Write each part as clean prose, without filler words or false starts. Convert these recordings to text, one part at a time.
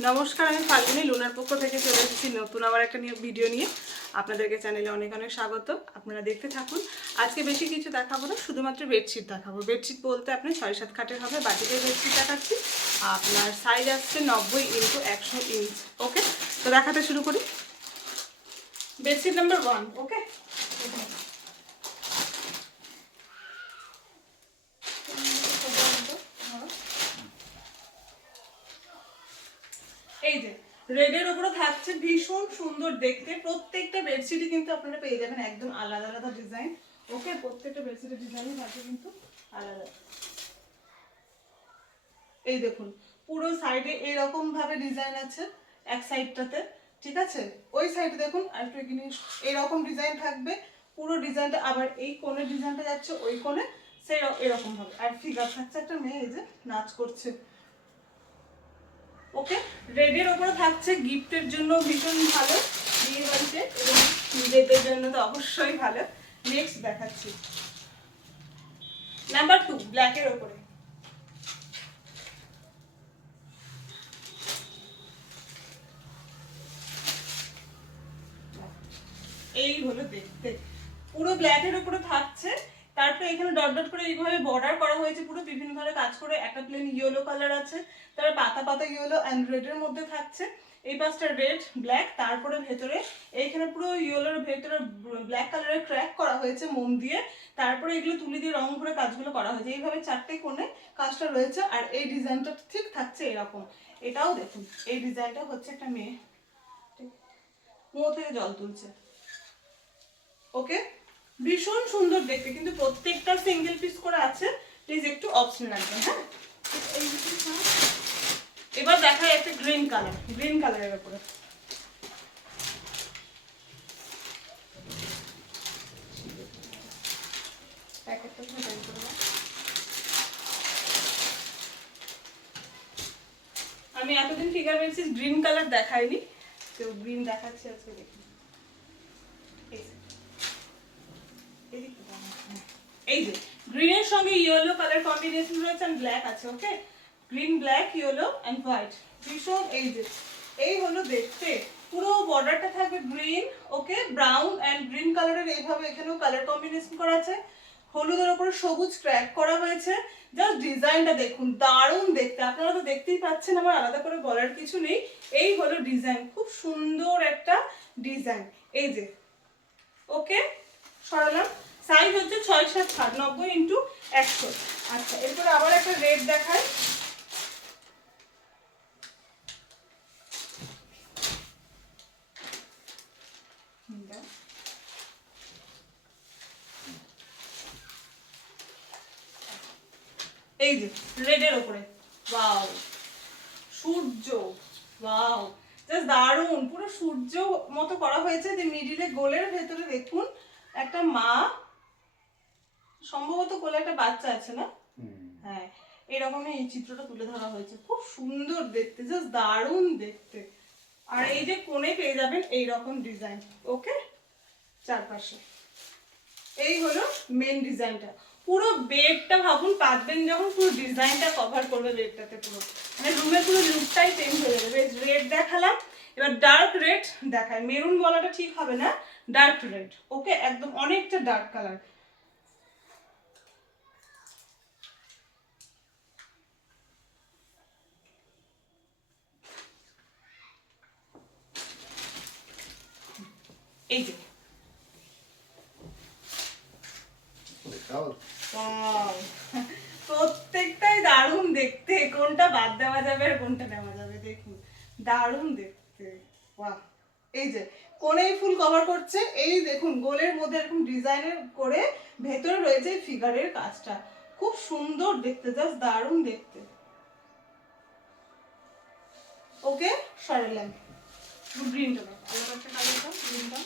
নমস্কার, আমি ফাল্গুনি লুনার পক্ষ থেকে চলে এসেছি নতুন আবার একটা ভিডিও নিয়ে। আপনাদেরকে চ্যানেলে অনেক অনেক স্বাগত। আপনারা দেখতে থাকুন। আজকে বেশি কিছু দেখাবো না, শুধুমাত্র বেডশিট দেখাবো। বেডশিট বলতে আপনি 6-7 খাটের হবে বাটিকের বেডশিট দেখাচ্ছি। আপনার সাইজ আসছে 90x100 ইঞ্চ। ওকে, তো দেখাতে শুরু করি। Bedsheet number 1। ওকে, এই যে রেডের উপরে থাকছে, ভীষণ সুন্দর দেখতে। প্রত্যেকটা বেডশিটই কিন্তু আপনারা পেয়ে যাবেন একদম আলাদা আলাদা ডিজাইন। ওকে, প্রত্যেকটা বেডশিটের ডিজাইনই থাকবে কিন্তু আলাদা। এই দেখুন, পুরো সাইডে এরকম ভাবে ডিজাইন আছে এক সাইডটাতে, ঠিক আছে? ওই সাইডে দেখুন আরেকটু এখানে এরকম ডিজাইন থাকবে। পুরো ডিজাইনটা আবার এই কোণে ডিজাইনটা যাচ্ছে ওই কোণে, সেই এরকম ভাবে। আর ফিগার থাকছে একটা মেয়ে, এই যে নাচ করছে। ওকে, রেডের ওপরে থাকছে গিফটের জন্য ভীষণ ভালো, বিয়ে বাড়িতে এবং নিজেদের জন্য তো অবশ্যই ভালো। নেক্সট দেখাচ্ছি নাম্বার 2, ব্ল্যাকের ওপরে। এই হলো দেখতে, পুরো ব্ল্যাকের উপরে থাকছে। তারপরে এখানে ডট ডট করে এইভাবে বর্ডার করা হয়েছে, পুরো বিভিন্ন ধরনের কাজ করে। একটা প্লেন ইয়েলো কালার আছে, তারপর পাতা পাতা ইয়েলো অ্যান্ড রেডের মধ্যে থাকছে। এই পাশটা রেড ব্ল্যাক, তারপরে ভেতরে এইখানে পুরো ইয়েলোর ভেতরে ব্ল্যাক কালারের ক্র্যাক করা হয়েছে মোম দিয়ে। তারপরে এগুলো তুলি দিয়ে রং করে কাজগুলো করা হয়েছে। এইভাবে 4টে কোণে কাজটা রয়েছে। আর এই ডিজাইনটা ঠিক থাকছে এরকম। এটাও দেখুন, এই ডিজাইনটা হচ্ছে একটা মেয়ে কুয়ো থেকে জল তুলছে। ওকে, ভীষণ সুন্দর দেখতে, কিন্তু প্রত্যেকটা সিঙ্গেল পিস করে আছে। প্লিজ একটু অপশন রাখবেন। হ্যাঁ, এবার দেখা একটা গ্রিন কালার, গ্রিন কালারের উপরে। আমি এতদিন ফিগার বেসিস গ্রিন কালার দেখাইনি, তো গ্রিন দেখাচ্ছি আজকে। দেখুন এই যে গ্রিনের সঙ্গে ইয়েলো কালার কম্বিনেশন রয়েছে এন্ড ব্ল্যাক আছে। Okay, green black yellow and white, ভীষণ। এই যে এই হলো দেখতে, পুরো বর্ডারটা থাকবে green, okay, brown and green কালারের। এইভাবে এখানেও কালার কম্বিনেশন করা আছে। হলুদের উপরে সবুজ ক্র্যাক করা হয়েছে। জাস্ট ডিজাইনটা দেখুন, দারুণ দেখতে। আপনারা তো দেখতেই পাচ্ছেন, আমার আলাদা করে বলার কিছু নেই। এই হলো ডিজাইন, খুব সুন্দর একটা ডিজাইন। এই যে ওকে, সরালাম। সাইজ হচ্ছে 6-7 খাট, 90x100। আচ্ছা, এরপরে আবার একটা রেড দেখায়। এই যে রেডের উপরে, ওয়াও, সূর্য, ওয়াও, জাস্ট দারুণ। পুরো সূর্য মতো করা হয়েছে। যে মিডিলে গোলের ভেতরে দেখুন একটা মা, সম্ভবত কোলে একটা বাচ্চা আছে না? হ্যাঁ, এরকমই এই চিত্রটা তুলে ধরা হয়েছে। খুব সুন্দর দেখতে, জাস্ট দারুণ দেখতে। আর এই যে কোণে পেয়ে যাবেন এই রকম ডিজাইন। ওকে, চারপাশে এই হলো মেন ডিজাইনটা। পুরো বেডটা ভাবুন, পাতবেন যখন পুরো ডিজাইনটা কভার করবে বেডটাতে, পুরো মানে রুমের পুরো লুকটাই চেঞ্জ হয়ে যাবে। রেড দেখালাম, এবার ডার্ক রেড দেখায়। মেরুন বলাটা ঠিক হবে না, ডার্ক রেড। ওকে, একদম অনেকটা ডার্ক কালার। এই যে প্রত্যেকটাই দারুণ দেখতে। কোনটা বাদ দেওয়া যাবে আর কোনটা নেওয়া যাবে, দেখুন দারুণ দেখতে। বাহ, এই যে কোণেই ফুল কভার করছে। এই দেখুন গোলের মধ্যে এরকম ডিজাইনের করে ভেতরে রয়েছে ফিগারের কাজটা। খুব সুন্দর দেখতে, জাস্ট দারুণ দেখতে। ওকে, সরালাম। গ্রিনটা আলাদা একটা কালারটা, গ্রিনটা।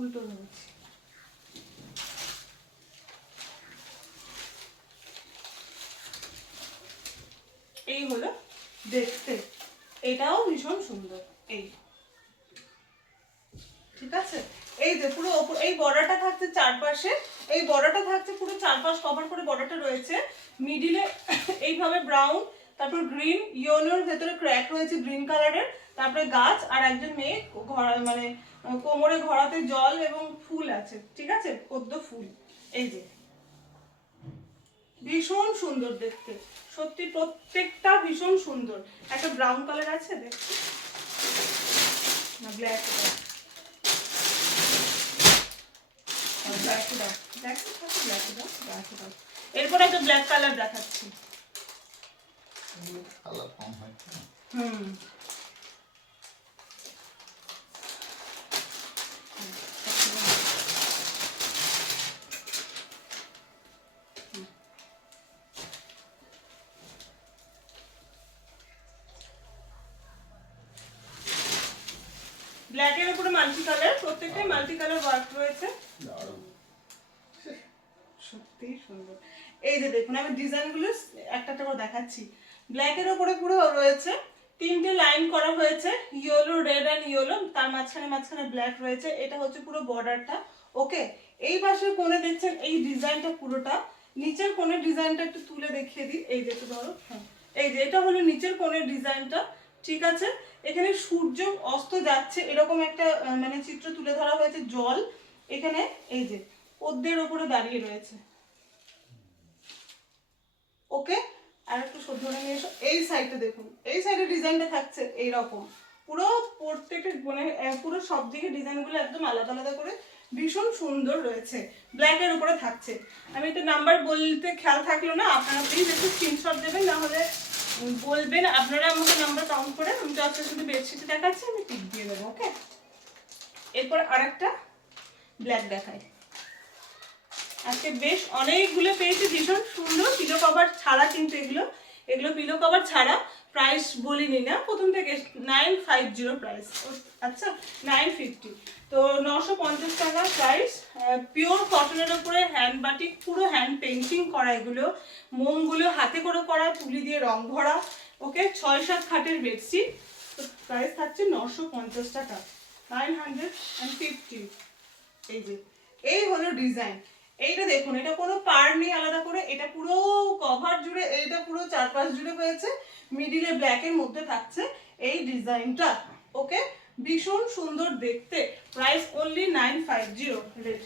উল্টো ধরেছি। হলো দেখতে, এটাও ভীষণ সুন্দর। এই ঠিক আছে, এই যে পুরো এই বর্ডারটা থাকছে চারপাশে, এই বর্ডারটা থাকছে পুরো চারপাশ কভার করে বর্ডারটা রয়েছে। মিডিলে এইভাবে ব্রাউন, তারপর গ্রিন, ইয়েলোর ভেতরে ক্র্যাক রয়েছে গ্রিন কালারের, তারপরে গাছ আর একজন মেয়ে মানে কোমরে ঘোরাতে জল এবং ফুল আছে, ঠিক আছে, পদ্ম ফুল। এই যে ভীষণ সুন্দর দেখতে, সত্যি প্রত্যেকটা ভীষণ সুন্দর। একটা ব্রাউন কালার আছে দেখছি না, ব্ল্যাক এরপর একটা ব্ল্যাক কালার দেখাচ্ছি। হুম ব্ল্যাকের উপরে মাল্টি কালার, প্রত্যেকটাই মাল্টি কালার ওয়ার্ক রয়েছে, সত্যি সুন্দর। এই যে দেখুন আমি ডিজাইনগুলো একটা একটা করে দেখাচ্ছি। ব্ল্যাকের উপরে পুরো রয়েছে, তিনটে লাইন করা হয়েছে, ইয়েলো, রেড অ্যান্ড ইয়েলো, তার মাঝখানে ব্ল্যাক রয়েছে। এটা হচ্ছে পুরো বর্ডারটা। ওকে, এই পাশের কোণে দেখছেন এই ডিজাইনটা পুরোটা, নিচের কোণের ডিজাইনটা একটু তুলে দেখিয়ে দিই। এই যে একটু ধরো, হ্যাঁ, এই যে এটা হলো নিচের কোণের ডিজাইনটা, ঠিক আছে। এখানে সূর্য অস্ত যাচ্ছে এরকম একটা মানে চিত্র তুলে ধরা হয়েছে, জল এখানে এই যে পদ্মের ওপরে দাঁড়িয়ে রয়েছে। ওকে, আর একটু ধরে নিয়ে এসো। এই সাইডে দেখুন, এই সাইডে ডিজাইনটা থাকছে এইরকম, পুরো প্রত্যেকটা মানে পুরো সব দিকে ডিজাইনগুলো একদম আলাদা আলাদা করে ভীষণ সুন্দর রয়েছে, ব্ল্যাকের উপরে থাকছে। আমি তো নাম্বার বলতে খেয়াল থাকলো না, আপনারা প্লিজ একটু স্ক্রিনশট দেবেন, নাহলে বলবেন আপনারা আমাকে নাম্বার কাউন্ট করে। আমি তো আজকে শুধু বেডশিটে দেখাচ্ছি, আমি টিক দিয়ে দেবো। ওকে, এরপর আরেকটা ব্ল্যাক দেখাই। আজকে বেশ অনেকগুলো পেয়েছি, ভীষণ সুন্দর, পিলো কভার ছাড়া, কিন্তু এগুলো পিলো কভার ছাড়া। প্রাইস বলিনি না প্রথম থেকে, 950 প্রাইস। আচ্ছা, 950, তো 950 টাকা প্রাইস। পিওর কটনের উপরে হ্যান্ড বাটিক, পুরো হ্যান্ড পেন্টিং করা, এগুলো মোমগুলো হাতে করে করা, তুলি দিয়ে রং ভরা। ওকে, 6-7 খাটের বেডশিট, তো প্রাইস থাকছে 950 টাকা, 950। এই যে এই হলো ডিজাইন। এইটা দেখুন, এটা কোনো পার নেই আলাদা করে, এটা পুরো কভার জুড়ে, এইটা পুরো চারপাশ জুড়ে হয়েছে, মিডিলে ব্ল্যাকের মধ্যে থাকছে এই ডিজাইনটা। ওকে, ভীষণ সুন্দর দেখতে, price only 950। Red,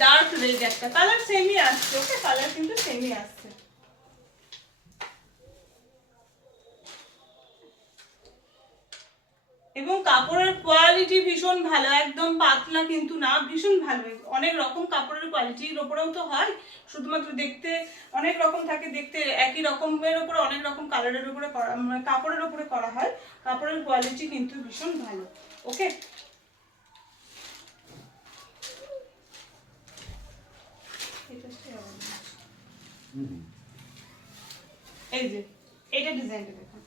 dark red, একটা কালার সেমই আসছে। ওকে, কালার কিন্তু সেমই আসছে। এবং কাপড়ের কোয়ালিটি ভীষণ ভালো, একদম পাতলা কিন্তু না, ভীষণ ভালো। অনেক রকম কাপড়ের কোয়ালিটির ওপরেও তো হয়, শুধুমাত্র দেখতে অনেক রকম থাকে, দেখতে একই রকমের ওপরে অনেক রকম কালারের উপরে করা, মানে কাপড়ের ওপরে করা হয়। কাপড়ের কোয়ালিটি কিন্তু ভীষণ ভালো। ওকে, এই যে এইটা ডিজাইনটা দেখুন,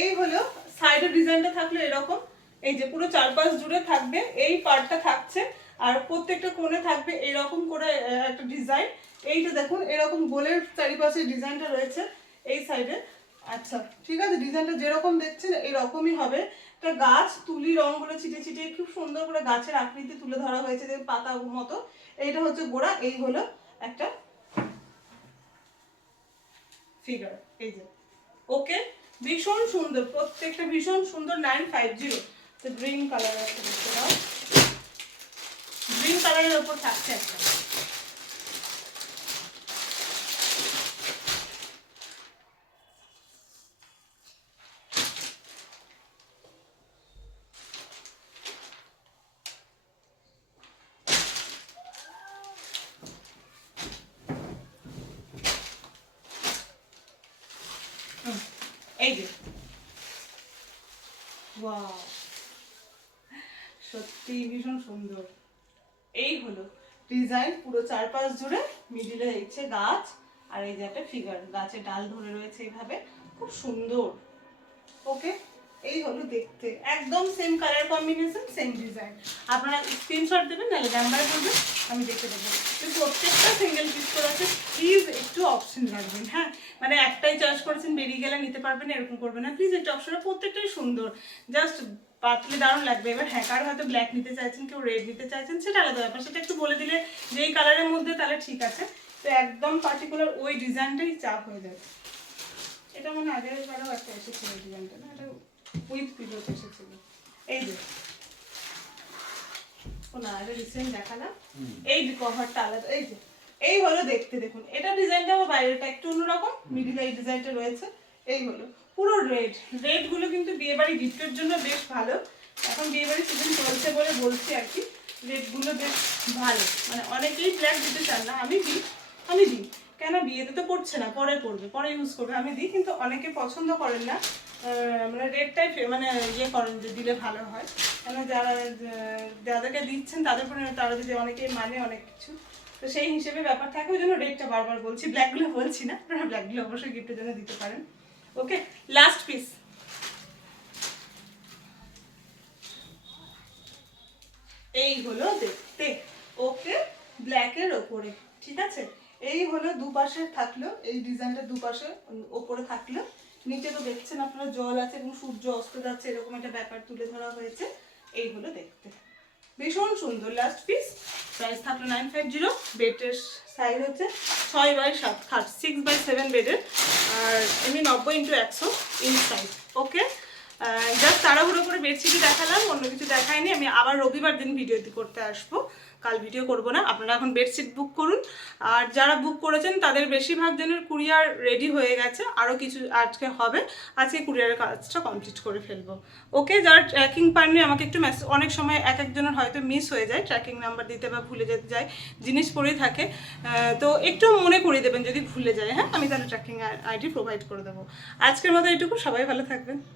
এই হলো সাইডের ডিজাইনটা থাকলে এরকম, এই যে পুরো চারপাশ জুড়ে থাকবে এই পার্টটা থাকছে, আর প্রত্যেকটা কোণে থাকবে এরকম করে একটা ডিজাইন। এইটা দেখুন এরকম গোলের চারিপাশে ডিজাইনটা রয়েছে এই সাইডে। আচ্ছা, ঠিক আছে, ডিজাইনটা যেরকম দেখছেন এরকমই হবে। একটা গাছ, তুলি রঙগুলো ছিটিয়ে ছিটিয়ে খুব সুন্দর করে গাছের আকৃতি তুলে ধরা হয়েছে, যে পাতা মতো। এইটা হচ্ছে গোড়া, এই হলো একটা ফিগার। এই যে ওকে, ভীষণ সুন্দর, প্রত্যেকটা ভীষণ সুন্দর। 950। তো গ্রিন কালার আছে, দেখতে দাও, গ্রিন কালারের উপর থাকছে একটা। এই যে ওয়াও, সত্যি ভীষণ সুন্দর। এই হলো ডিজাইন পুরো চারপাশ জুড়ে, মিডিলে হচ্ছে গাছ, আর এই যে একটা ফিগার, গাছের ডাল ধরে রয়েছে এইভাবে, খুব সুন্দর। ওকে, এই হলো দেখতে, একদম same colour combination, same design. আপনারা স্ক্রিনশট দেবেন, নাহলে নাম্বার বলবেন, আমি দেখে দেবো। তো প্রত্যেকটা সিঙ্গেল পিস করে আছে, প্লিজ একটু অপশন রাখবেন। হ্যাঁ, মানে একটাই চয়েস করেছেন বেরিয়ে গেলে নিতে পারবেন, এরকম করবেন না প্লিজ। একটা অপশন, প্রত্যেকটাই সুন্দর, জাস্ট পাতলে দারুণ লাগবে। এবার হ্যাঁ, কারো হয়তো ব্ল্যাক নিতে চাইছেন, কেউ রেড নিতে চাইছেন, সেটা আলাদা ব্যাপার, সেটা একটু বলে দিলে যে এই কালারের মধ্যে, তাহলে ঠিক আছে। তো একদম পার্টিকুলার ওই ডিজাইনটাই চাপ হয়ে যাবে। এটা মনে আগের বারও একটা এসেছিল ডিজাইনটা, না এটা উইথ পিলোতে এসেছিল। এই যে না, এটা রিসেন্ট দেখালাম, এই কভারটা আলাদা। এই যে এই হলো দেখতে, দেখুন এটা ডিজাইনটা আমার বাইরেটা একটু অন্যরকম, মিডিলে এই ডিজাইনটা রয়েছে। এই হলো পুরো রেড, রেড গুলো কিন্তু বিয়ে বাড়ি গিফটের জন্য বেশ ভালো। এখন বিয়ে বাড়ি সিজন চলছে বলে বলছি আর কি, রেড গুলো বেশ ভালো। মানে অনেকেই ব্ল্যাক দিতে চান না, আমি দিই কেন, বিয়েতে তো পড়ছে না, পরে করবে, পরে ইউজ করবে, আমি দিই। কিন্তু অনেকে পছন্দ করেন না, মানে রেডটাই মানে ইয়ে করেন যে দিলে ভালো হয়। কেন যাদেরকে দিচ্ছেন তাদের উপরে, তারা যদি অনেকে মানে অনেক কিছু, তো সেই হিসেবে ব্যাপার থাকে, ওই জন্য রেডটা বারবার বলছি, ব্ল্যাকগুলো বলছি না। আপনারা ব্ল্যাকগুলো অবশ্যই গিফটের জন্য দিতে পারেন। ওকে, লাস্ট পিস। এই হলো দেখতে, ওকে, ব্ল্যাকের ওপরে, ঠিক আছে। এই হলো দুপাশে থাকলো, এই ডিজাইনটা দুপাশে ওপরে থাকলো, নিচে তো দেখছেন আপনারা জল আছে এবং সূর্য অস্ত যাচ্ছে, এরকম একটা ব্যাপার তুলে ধরা হয়েছে। এই হলো দেখতে, ভীষণ সুন্দর। লাস্ট পিস, প্রাইস থাকলো 950। বেডের সাইজ হচ্ছে 6x7 খাট, 6x7 বেডের, আর এমনি 90x100 ইঞ্চ সাইজ। ওকে, জাস্ট তাড়াহুড়ো করে বেডশিটই দেখালাম, অন্য কিছু দেখাইনি। আমি আবার রবিবার দিন ভিডিও করতে আসবো, কাল ভিডিও করব না। আপনারা এখন বেডশিট বুক করুন, আর যারা বুক করেছেন তাদের বেশিরভাগ জনের কুরিয়ার রেডি হয়ে গেছে, আরও কিছু আজকে হবে, আজকে কুরিয়ারের কাজটা কমপ্লিট করে ফেলবো। ওকে, যারা ট্র্যাকিং পাননি আমাকে একটু মেসেজ, অনেক সময় এক একজনের হয়তো মিস হয়ে যায় ট্র্যাকিং নাম্বার দিতে, বা ভুলে যেতে যায়, জিনিস পড়েই থাকে, তো একটু মনে করিয়ে দেবেন যদি ভুলে যায়। হ্যাঁ, আমি তাহলে ট্র্যাকিং আইডি প্রোভাইড করে দেবো। আজকের মতো এইটুকু, সবাই ভালো থাকবেন।